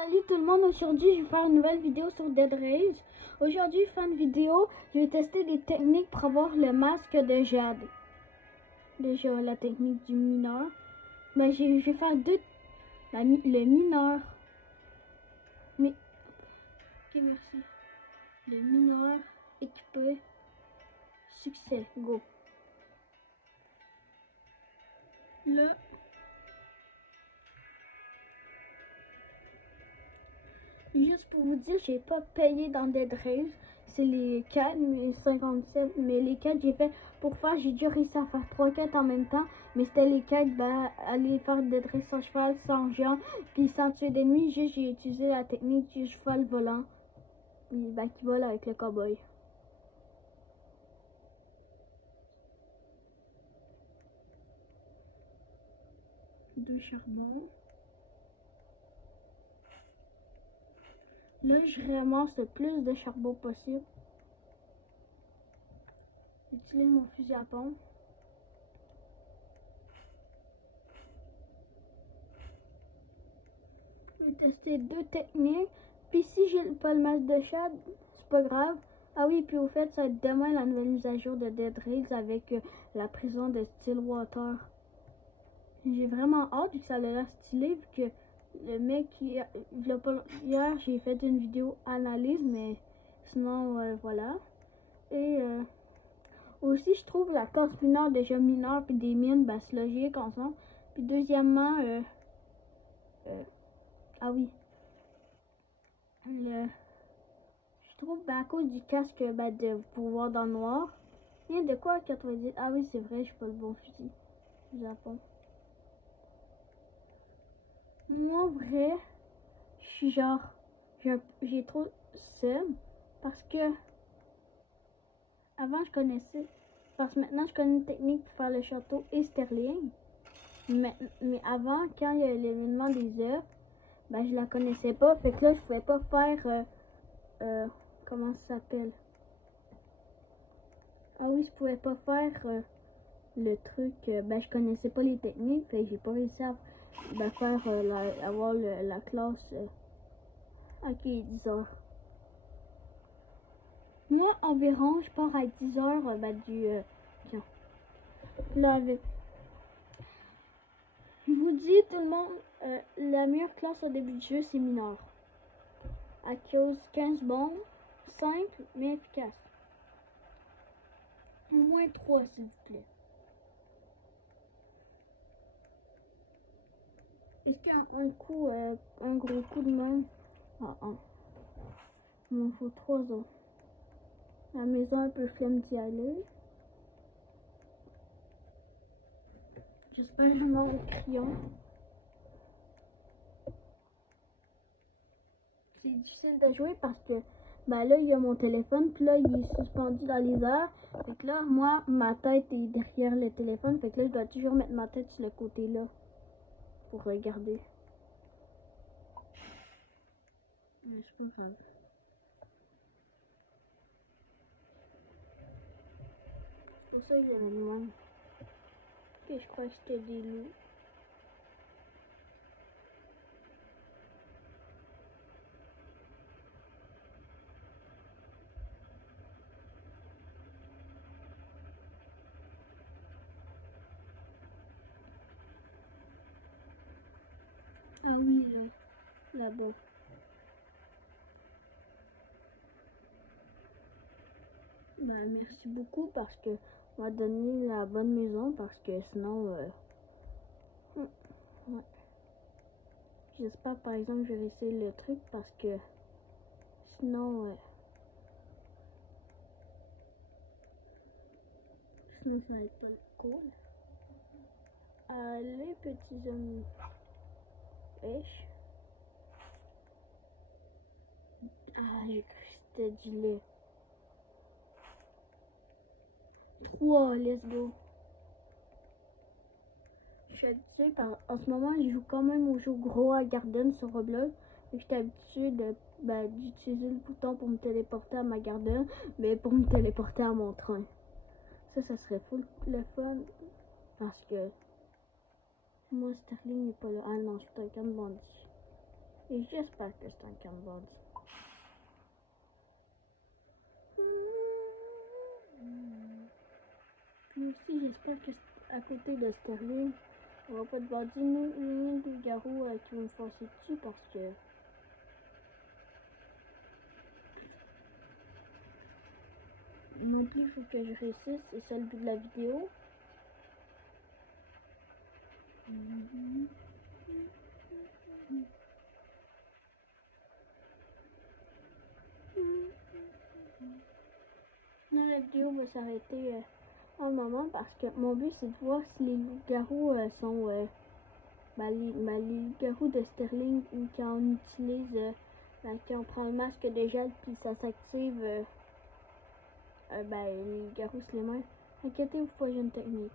Salut tout le monde, aujourd'hui je vais faire une nouvelle vidéo sur Dead Rage. Aujourd'hui, fin de vidéo, je vais tester des techniques pour avoir le masque de Jade. Déjà la technique du mineur. Ben, je vais faire le mineur. Mais, ok, merci. Le mineur équipé. Succès, go. Là, juste pour vous dire, j'ai pas payé dans Dead Rage. C'est les 4, mais 57. Mais les 4, j'ai fait pour faire, j'ai déjà réussi à faire 3 4 en même temps. Mais c'était les 4, ben, aller faire Dead Rage sans cheval, sans géant, puis sans tuer d'ennemis. Juste, j'ai utilisé la technique du cheval volant. Puis, ben, qui vole avec le cowboy. Deux charbons. Là, je ramasse le plus de charbon possible. J'utilise mon fusil à pompe. Je vais tester deux techniques. Puis si j'ai pas le masque de Jade, c'est pas grave. Ah oui, puis au fait, ça va être demain la nouvelle mise à jour de Dead Rage avec la prison de Stillwater. J'ai vraiment hâte vu que ça a l'air stylé, vu que le mec hier j'ai fait une vidéo analyse, mais sinon voilà. Et aussi je trouve la classe mineure déjà mineure puis des mines, ben c'est logique ensemble. Puis deuxièmement, ah oui, je trouve ben, à cause du casque ben, de pouvoir dans le noir. Et de quoi 90? Ah oui, c'est vrai, j'ai pas le bon fusil. Japon. Moi, en vrai, je suis genre, j'ai trop seum parce que avant je connaissais, parce que maintenant je connais une technique pour faire le château et Sterling. Mais avant, quand il y a l'événement des œufs, ben je la connaissais pas, fait que là je pouvais pas faire, comment ça s'appelle? Ah oui, je pouvais pas faire le truc, ben je connaissais pas les techniques, fait que j'ai pas réussi à ben, faire avoir la classe. Ok, 10 heures. Moi, environ, je pars à 10 heures ben, tiens, là avec. Je vous dis, tout le monde, la meilleure classe au début du jeu, c'est mineur. À cause 15 bombes, simple mais efficace. Au moins 3, s'il vous plaît. Est-ce qu'un coup, un gros coup de main? Ah, un. Il m'en faut 3 autres. La maison un peu flemme d'y aller. J'espère que je m'en au crayon. C'est difficile de jouer parce que ben là il y a mon téléphone, puis là il est suspendu dans les airs. Fait que là moi ma tête est derrière le téléphone, fait que là je dois toujours mettre ma tête sur le côté là pour regarder. Mais c'est pas grave. C'est ça il y a un monde. Ok, je crois que c'était des loups. Ah oui là-bas. Ben merci beaucoup parce que m'a donné la bonne maison parce que sinon ouais. J'espère par exemple je vais essayer le truc parce que sinon sinon ça va être cool. Allez petits amis, pêche. Ah j'ai cru que c'était du lait. 3, let's go. Je suis habituée en ce moment je joue quand même au jeu gros à Garden sur Roblox. Et j'étais habituée d'utiliser le bouton pour me téléporter à ma garden, mais pour me téléporter à mon train. Ça serait full le fun. Parce que moi Sterling n'est pas là. Ah non, je suis quelqu'un de bandit. Et j'espère que c'est un Cambodge. Puis aussi, j'espère que à côté de Sterling, on va pas devoir dire une loup-garou qui vont me forcer dessus parce que non plus, il faut que je réussisse, c'est ça le but de la vidéo. La vidéo va s'arrêter un moment parce que mon but c'est de voir si les loups-garous sont les loups-garous de Sterling quand on utilise quand on prend le masque de gel puis ça s'active les loups-garous sur les mains. Inquiétez-vous pas, j'ai une technique.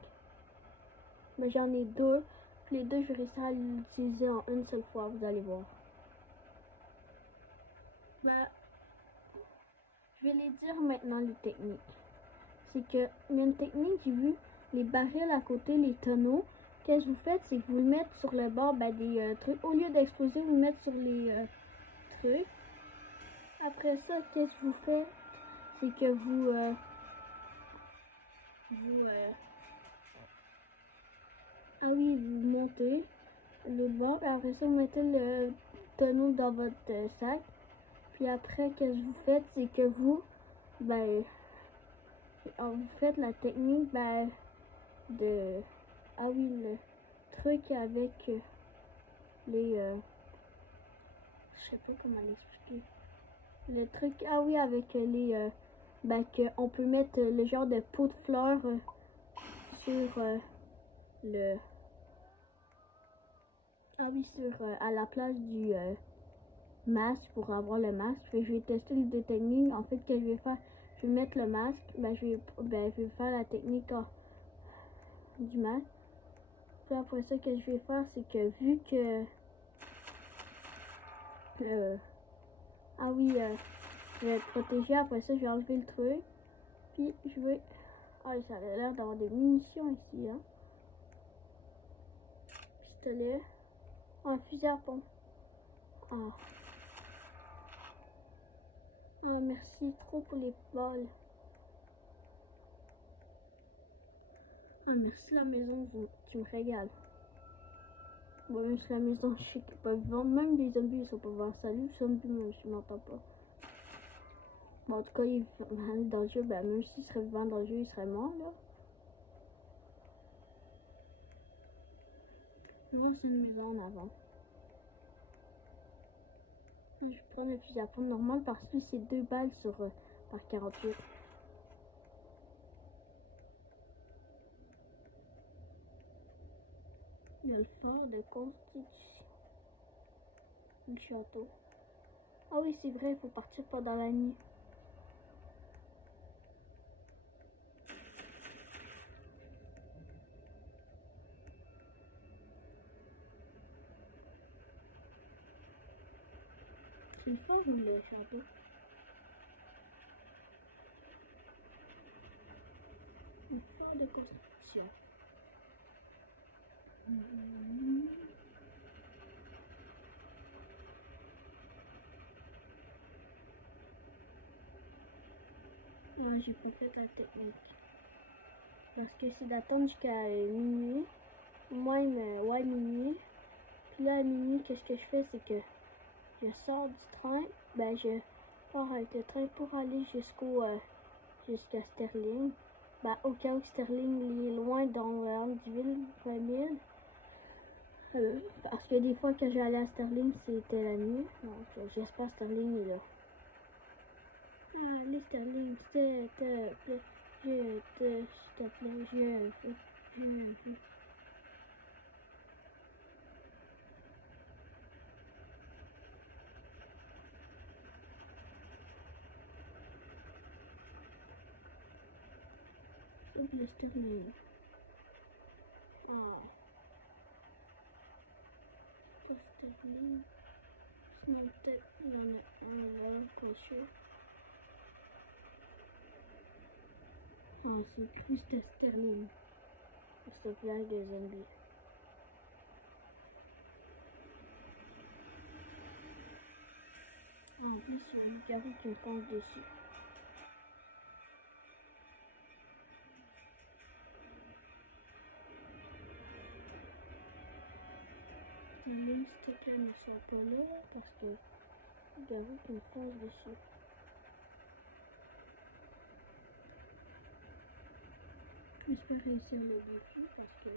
Mais j'en ai deux. Les deux, je vais réussir à l'utiliser en une seule fois, vous allez voir. Je vais les dire maintenant, les techniques. C'est que, il y a une technique, j'ai vu les barils à côté, les tonneaux. Qu'est-ce que vous faites, c'est que vous le mettez sur le bord des trucs. Au lieu d'exploser, vous le mettez sur les trucs. Après ça, qu'est-ce que vous faites, c'est que vous montez le bord. Après ça, vous mettez le tonneau dans votre sac. Puis après, qu'est-ce que vous faites, c'est que vous faites la technique le truc avec les je sais pas comment l'expliquer. Le truc avec les on peut mettre le genre de pot de fleurs sur le à la place du masque pour avoir le masque. Je vais tester les deux techniques. En fait, que je vais faire, je vais mettre le masque. Je vais faire la technique du masque. Puis après ça, que je vais faire, c'est que vu que je vais être protégé. Après ça, je vais enlever le truc. Puis je vais. Ah, ça a l'air d'avoir des munitions ici, hein. Pistolet. Un fusil à pompe. Merci trop pour les balles. Merci la maison, tu me régales. Bon, même si la maison, je sais qu'ils peuvent vendre. Même les zombies, ils sont pas voir. Salut, zombie, même je m'entends pas. Bon, en tout cas, il est dans le jeu. Même s'il serait vivant dans le jeu, il serait mort, là. Moi, c'est une maison en avant. Je vais prendre un fusil à pompe normal parce que c'est 2 balles par 48. Il y a le fort de Constitution. Le château. Ah oui, c'est vrai, il faut partir pendant la nuit. C'est le fort ou le château? Le fort de Constitution. Non, j'ai pas fait la technique. Parce que c'est d'attendre jusqu'à minuit. Minuit. Puis là, à minuit, qu'est-ce que je fais, c'est que je sors du train. Je pars avec le train pour aller jusqu'à Sterling. Au cas où Sterling il est loin dans Handeville, 20 000. Parce que des fois, quand j'allais à Sterling, c'était la nuit. Donc, j'espère que Sterling est là. Allez, Sterling, s'il te plaît. S'il te plaît, je veux. Le Sterling. Sterling. Sinon, peut-être il y en a un là, pas sûr. C'est écrit Sterling. S'il te plaît, des zombies. En plus, il y a une carré qui me fonce dessus. Même si quelqu'un ne soit pas là, parce que le carré qui me fonce dessus. J'espère réussir le défi parce que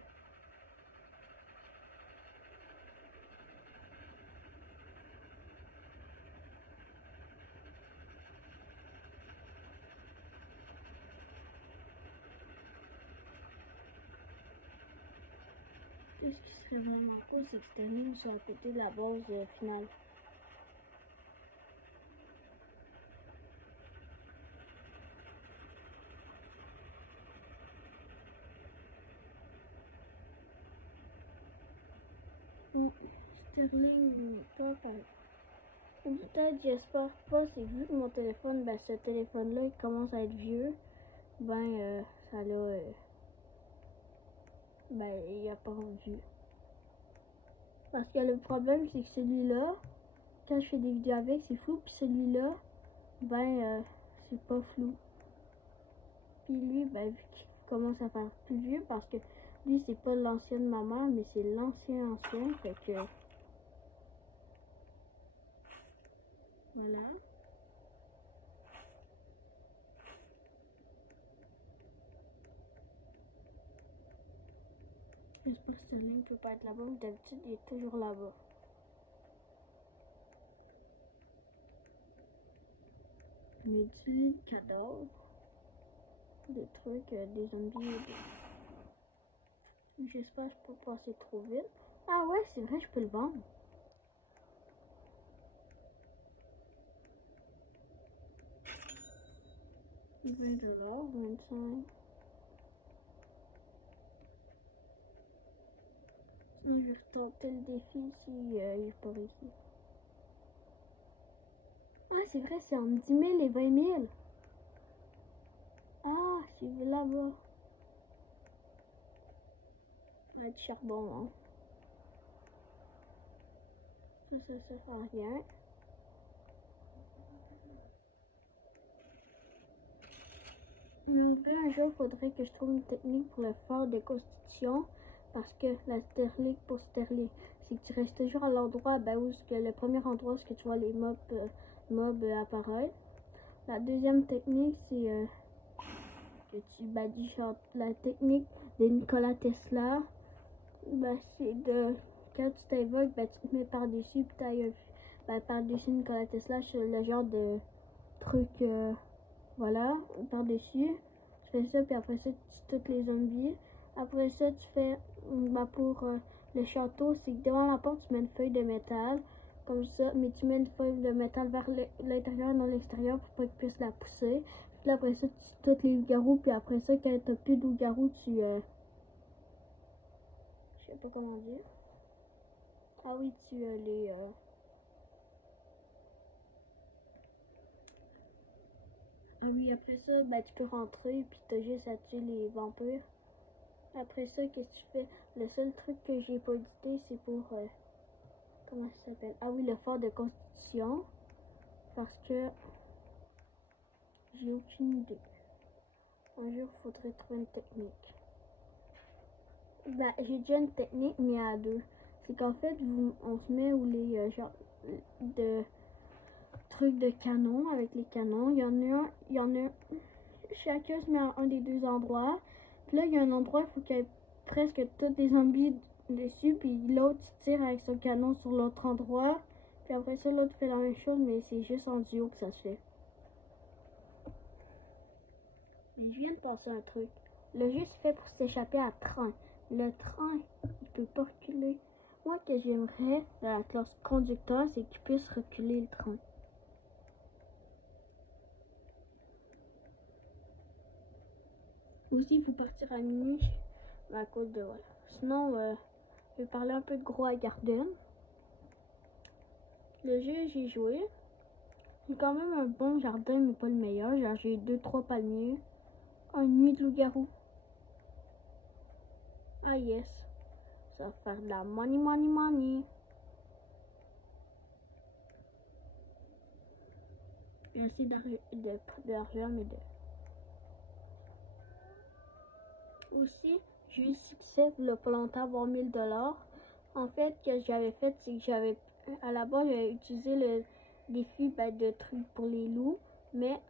ce qui serait vraiment cool, c'est que Sterling soit à côté de la base finale. Sterling, pas pareil. Ou peut-être, j'espère pas, c'est que vu que mon téléphone, ben ce téléphone-là, il commence à être vieux, ben ça l'a, ben il a pas rendu. Parce que le problème, c'est que celui-là, quand je fais des vidéos avec, c'est flou, puis celui-là, ben c'est pas flou. Puis lui, ben vu qu'il commence à faire plus vieux, parce que lui, c'est pas l'ancienne maman, mais c'est l'ancien, fait que... Voilà. J'espère que Sterling peut pas être là-bas, mais d'habitude, il est toujours là-bas. Mais du cadavre, des trucs, des zombies, j'espère que je peux passer trop vite. Ah ouais, c'est vrai, je peux le vendre. 20 $, 25. Sinon, je vais retenter le défi si j'ai pas réussi. Ah, c'est vrai, c'est entre 10 000 et 20 000. Ah, c'est là-bas. Ça va être charbon, hein. Ça sert à rien. Un jour, il faudrait que je trouve une technique pour le fort de constitution. Parce que la sterling pour sterling, c'est que tu restes toujours à l'endroit ben, où que le premier endroit où tu vois les mobs apparaître. La deuxième technique, c'est que tu la technique de Nikola Tesla. Ben, c'est de quand tu t'invoques, ben, tu te mets par-dessus, puis t'as par-dessus Nikola Tesla, c'est le genre de truc, voilà, par-dessus. Tu fais ça, puis après ça, tu tues les zombies. Après ça, tu fais, pour le château, c'est que devant la porte, tu mets une feuille de métal, comme ça, mais tu mets une feuille de métal vers l'intérieur, non l'extérieur, pour pas qu'ils puissent la pousser. Puis là, après ça, tu tues les loups-garous, puis après ça, quand t'as plus de loups-garous, tu, je sais pas comment dire. Ah oui, tu les... Ah oui, après ça, ben, tu peux rentrer, puis t'as juste à tuer les vampires. Après ça, qu'est-ce que tu fais? Le seul truc que j'ai pas d'idée, c'est pour... comment ça s'appelle? Ah oui, le fort de constitution. Parce que j'ai aucune idée. Un jour, il faudrait trouver une technique. Ben, j'ai déjà une technique, mais à deux. C'est qu'en fait, on se met où les genre de trucs de canon avec les canons. Il y en a chacun se met à un des deux endroits. Puis là, il y a un endroit, il faut qu'il y ait presque tous les zombies dessus. Puis l'autre tire avec son canon sur l'autre endroit. Puis après ça, l'autre fait la même chose, mais c'est juste en duo que ça se fait. Mais je viens de penser à un truc. Le jeu se fait pour s'échapper à train. Le train, il peut pas reculer. Moi, ce que j'aimerais dans la classe conducteur, c'est qu'il puisse reculer le train. Aussi, il faut partir à minuit à cause de voilà. Sinon, je vais parler un peu de Grow Garden. Le jeu, j'ai joué. C'est quand même un bon jardin, mais pas le meilleur. Genre, j'ai 2-3 palmiers. Une nuit de loup-garou. Ah yes. Ça va faire de la money, money, money. J'ai assez d'argent, mais aussi, j'ai eu le succès le pas longtemps avoir 1000 $. En fait, ce que j'avais fait, c'est que à la base, j'avais utilisé le défi de trucs pour les loups, mais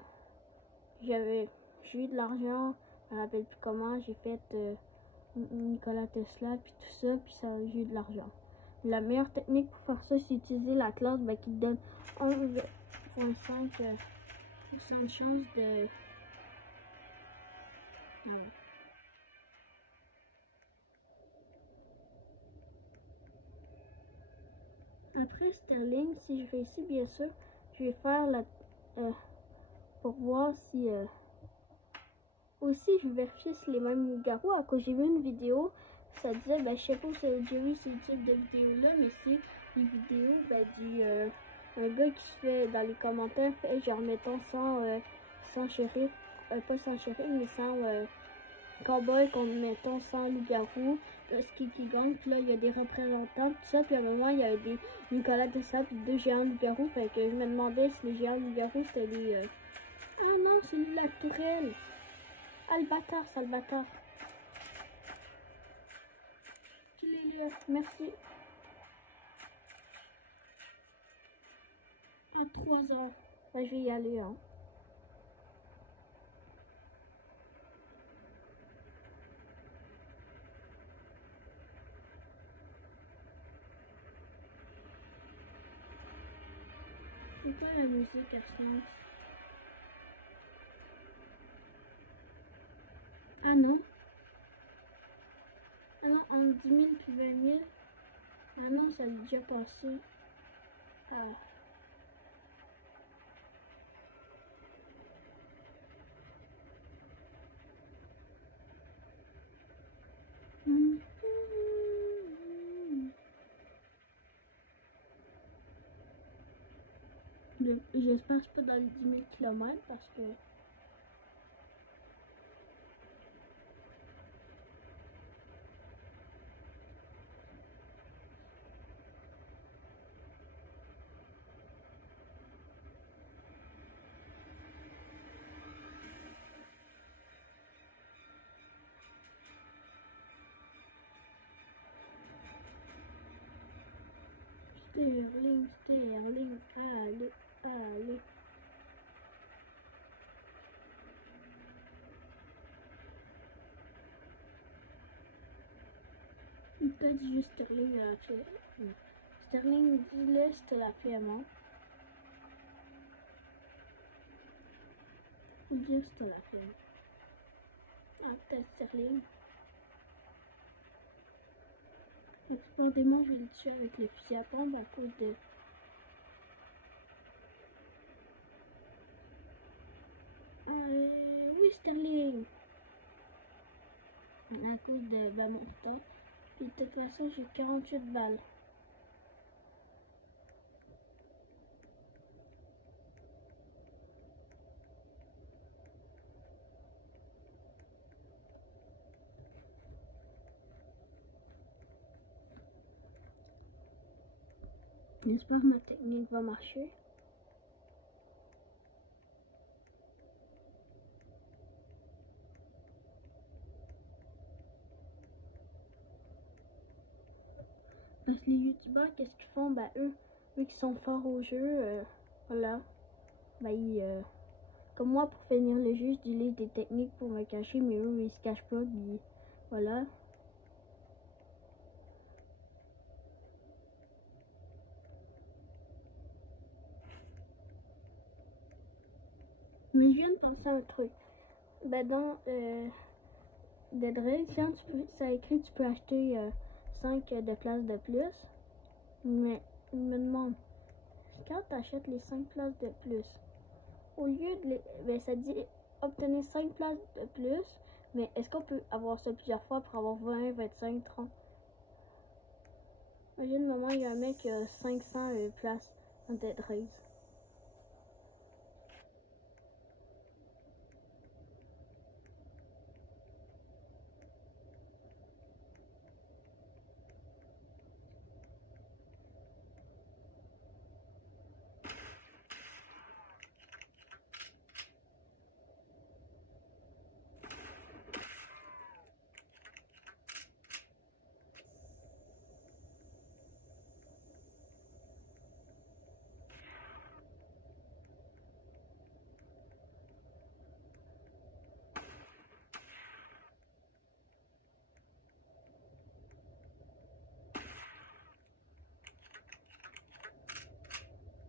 j'ai eu de l'argent, je me rappelle plus comment, j'ai fait Nikola Tesla, puis tout ça, puis j'ai eu de l'argent. La meilleure technique pour faire ça, c'est utiliser la classe qui te donne 1,5% de chance de... Après Sterling, si je réussis, bien sûr, je vais faire pour voir si... Aussi, je vérifie si les mêmes loups-garous. À cause j'ai vu une vidéo, ça disait, je sais pas si j'ai vu ce type de vidéo-là, mais c'est une vidéo un gars qui se fait dans les commentaires, fait genre mettons sans shérif, pas sans shérif, mais sans cowboy, contre mettons sans loup-garou, ce qui gagne, puis là il y a des représentants, tout ça, puis à un moment il y a des Nikola Tesla, puis 2 géants loups-garous, fait que je me demandais si les géants loups-garous c'était des... Ah non, c'est lui la tourelle! Albatard, Salvatore. Tuez-le, merci. À 3 heures. Je vais y aller, hein. C'est quoi la musique à sens? Ah non. Ah non, en 10 000 puis 20 000. Ah non, ça a déjà passé. Ah. J'espère que c'est pas dans les 10 000 km parce que... Sterling, allez. Peut-être juste Sterling l'a fait. Sterling, dis-le si tu l'as fait, moi. Dis si tu l'as fait. Ah, peut-être Sterling. Cependant, je vais le tuer avec le fusil à pompe à cause de... oui, Sterling! À cause de mon temps. Puis de toute façon, j'ai 48 balles. J'espère que ma technique va marcher. Parce que les youtubeurs, qu'est-ce qu'ils font? Eux qui sont forts au jeu, voilà. Comme moi, pour finir le jeu, j'utilise des techniques pour me cacher, mais eux, ils se cachent pas, puis voilà. Mais je viens de penser à un truc. Dans Dead Race, ça écrit que tu peux acheter 5 de places de plus. Mais je me demande, quand tu achètes les 5 places de plus, au lieu de ça dit obtenir 5 places de plus, mais est-ce qu'on peut avoir ça plusieurs fois pour avoir 20, 25, 30? Imagine, maman, il y a un mec qui a 500 places en Dead Race.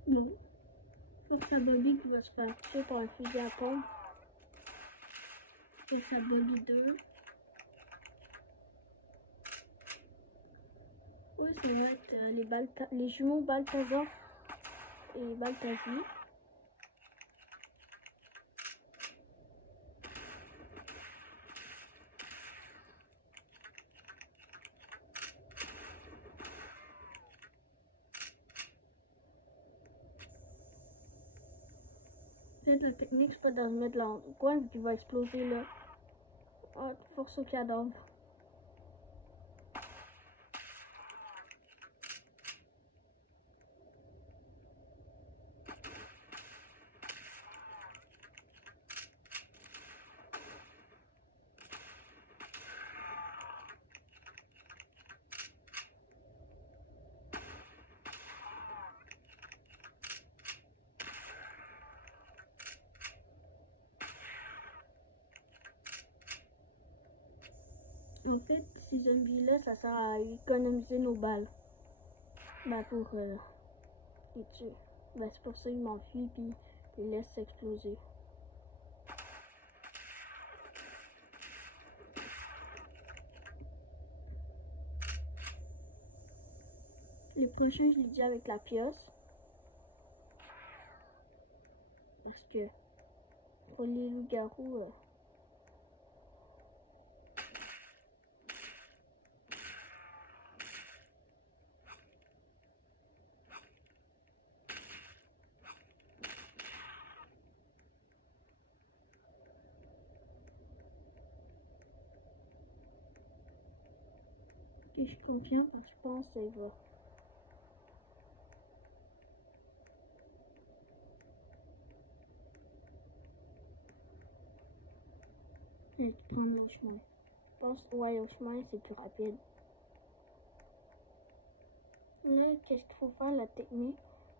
Bon. C'est Bobby qui va se faire tuer par un fusil à pompe. C'est sa Bobby 2. Oui, c'est vrai, les jumeaux Balthazar et Balthazar. Peut-être la technique, c'est pas de se mettre là en coin qui va exploser là. Ah, force au cadavre. En fait, ces zombies-là, ça sert à économiser nos balles. Bah, pour les tuer. Bah, c'est pour ça qu'ils m'enfuient puis ils laissent s'exploser. Les prochains, je les dis avec la pioche. Parce que pour les loups-garous, je suis confiant parce que je pense que ça va. Et prendre le chemin. Je pense, ouais, au chemin, c'est plus rapide. Là, qu'est-ce qu'il faut faire, la technique?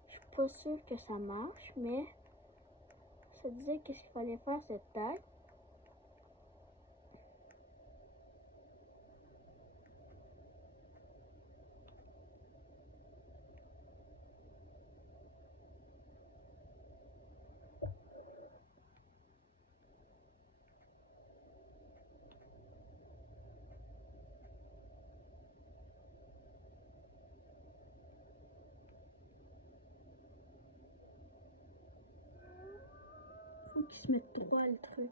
Je suis pas sûre que ça marche, mais ça disait qu'est-ce qu'il fallait faire, cette tag. Faut qu'ils se mettent droit le truc.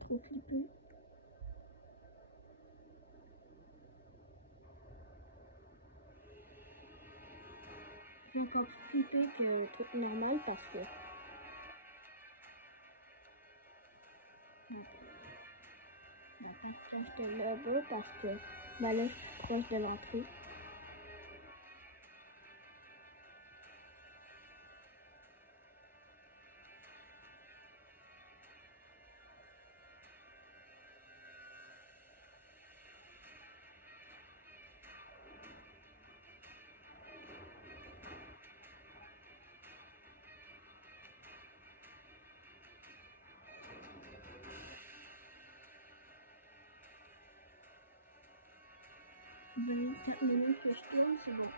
Trop flippé. C'est encore plus flippé que le truc normal parce que. Je te là-bas parce que bah là, je suis proche de l'entrée. Donc, 4 minutes que je tourne, c'est bon.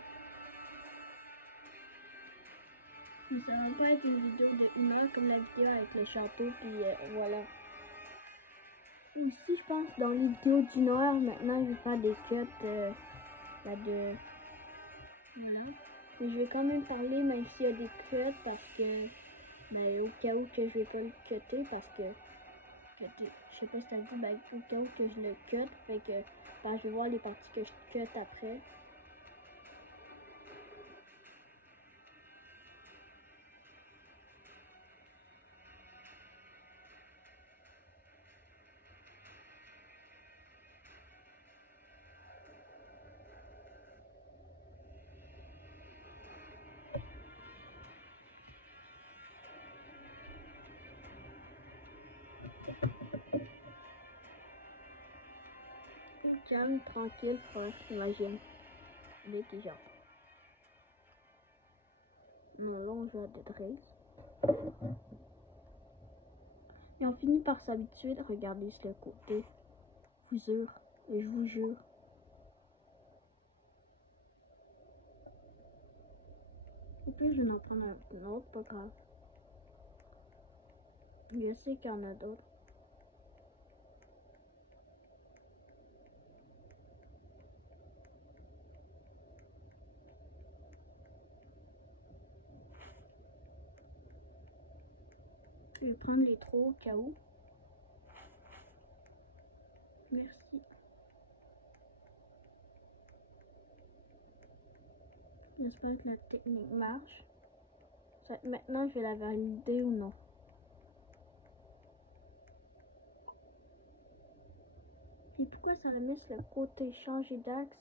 Mais ça va pas être une vidéo de 1 heure comme la vidéo avec le château, puis voilà. Ici, je pense, dans les vidéos d'1 heure, maintenant, je vais faire des cuts de. Voilà. Mais je vais quand même parler, même s'il y a des cuts, parce que. Ben, au cas où que je vais pas le cutter, parce que. Je sais pas si t'as dit, ben, au cas où que je le cut, fait que. Ben, je vais voir les parties que je cut après. Calme, tranquille, frère, imagine. Il était genre. Non, là, on joue à Dead Race. Et on finit par s'habituer. Regardez sur le côté. Je vous jure. Et je vous jure. Et puis je vais en prendre un autre, pas grave. Je sais qu'il y en a d'autres. Je vais prendre les trois au cas où. Merci. J'espère que la technique marche. Maintenant, je vais la valider ou non. Et pourquoi ça a mis sur le côté changer d'axe?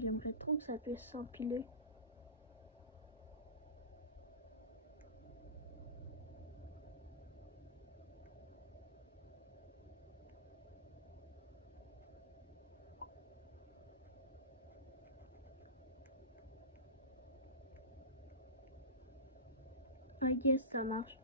J'aimerais trop que ça puisse s'empiler. I guess ça marche.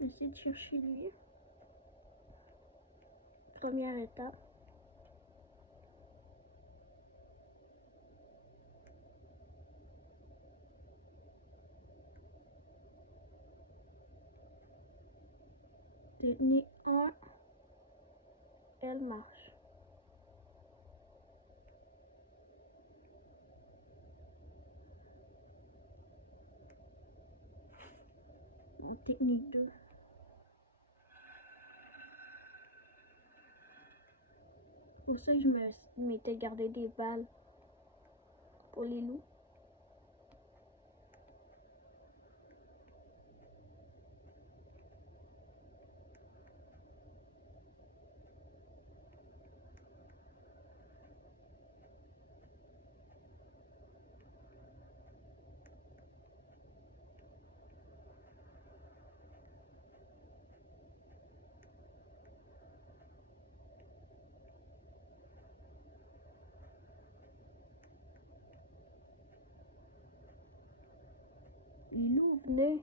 Essayer de chercher lui. Première étape. Technique 1. Elle marche. Technique 2. Pour ça, je m'étais gardé des balles pour les loups. Les loups venaient.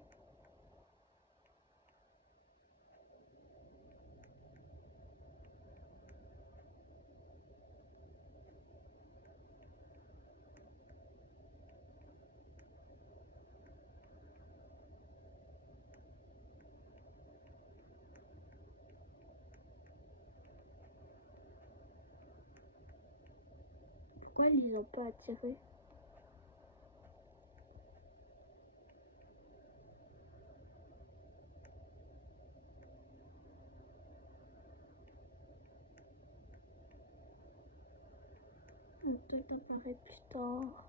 Pourquoi ils les ont pas attirés? Peut-être apparaît plus tard.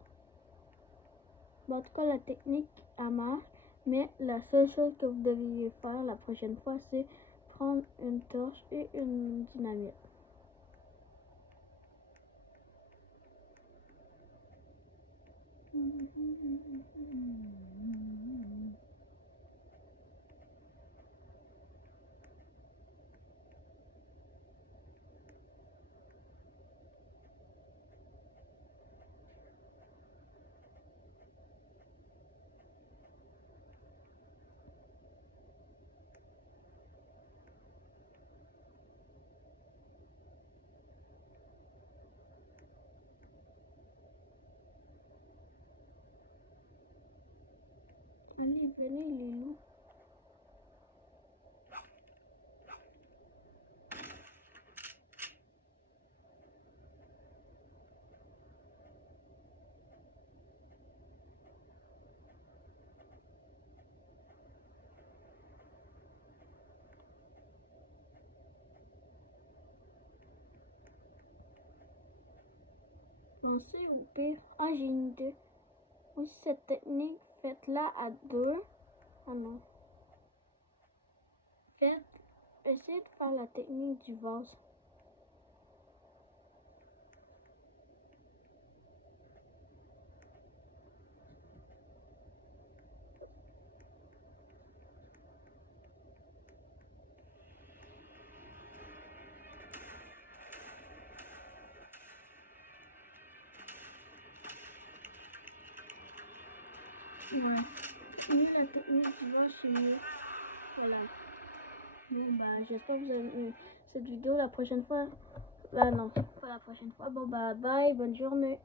Bon, en tout cas, la technique elle marche, mais la seule chose que vous devriez faire la prochaine fois, c'est prendre une torche et une dynamite. Allez, venez les loups. lancer ou pire? Ah, j'ai une idée. Aussi, cette technique, faites-la à deux. Ah non. Essayez de faire la technique du vase. Ouais. Oui, la technique du vase, c'est mieux. Voilà. Bon, bah, j'espère que vous avez aimé cette vidéo. La prochaine fois. Bah non, pas la prochaine fois. Bon, bah, bye, bonne journée.